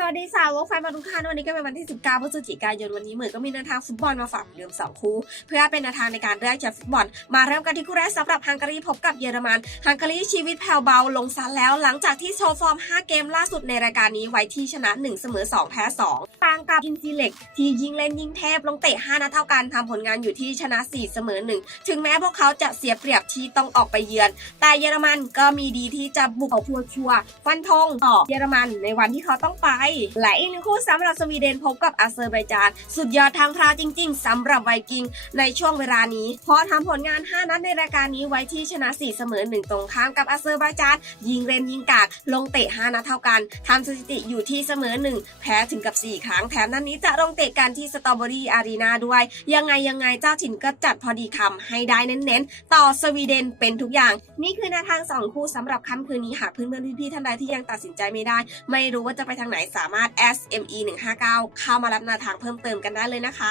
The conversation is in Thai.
สวัสดีสาวกแฟนบอลทุกท่านวันนี้ก็เป็นวันที่ 19พฤศจิกายนวันนี้เหมือนก็มีแนวทางฟุตบอลมาฝากเหลือมสองคู่ เพื่อเป็นแนวทางในการเลือกแชมป์ฟุตบอล มาเริ่มกันที่คู่แรกสำหรับฮังการีพบกับเยอรมันฮังการีชีวิตแผ่วเบาลงซันแล้ว หลังจากที่โชว์ฟอร์ม 5 เกมล่าสุดในรายการนี้ไว้ที่ชนะ 1 เสมอ 2 แพ้2ต่างกับอินซีเล็ก ที่ยิงเล่นยิงเทพลงเตะ 5 นัดเท่ากันทำผลงานอยู่ที่ชนะ 4 เสมอ 1 ถึงแม้พวกเขาจะเสียเปรียบที่ต้องออกไปเยือน แต่เยอรมันก็มีดีที่จะบุกเอาชัวชัวร์ๆฟันธงต่อเยอรมันในวันที่เขาต้องไปและอีกหนึ่งคู่สำหรับสวีเดนพบกับอาเซอร์ไบจาน สุดยอดทางพราวจริง ๆสำหรับไวกิงในช่วงเวลานี้ เพราะทำผลงาน 5 นัดในรายการนี้ไว้ที่ชนะ 4 เสมอ 1 ตรงข้ามกับอาเซอร์ไบจาน ยิงเรนยิงกาก ลงเตะ 5 นัดเท่ากันทำสถิติอยู่ที่เสมอ 1 แพ้ถึงกับ 4 ครั้งแถมนัดนนี้จะลงเตะกันที่สตรอเบอรี่อารีนาด้วย ยังไงยังไงเจ้าถิ่นก็จัดพอดีคำให้ได้เน้นๆ ต่อสวีเดนเป็นทุกอย่าง นี่คือแนวทาง 2 คู่สำหรับค่ำคืนนี้หากเพื่อนๆพี่ๆท่านใดที่ยังตัดสินใจไม่ได้ ไม่รู้ว่าจะไปทางไหนสามารถ SME 159เข้ามารับแนวทางเพิ่มเติมกันได้เลยนะคะ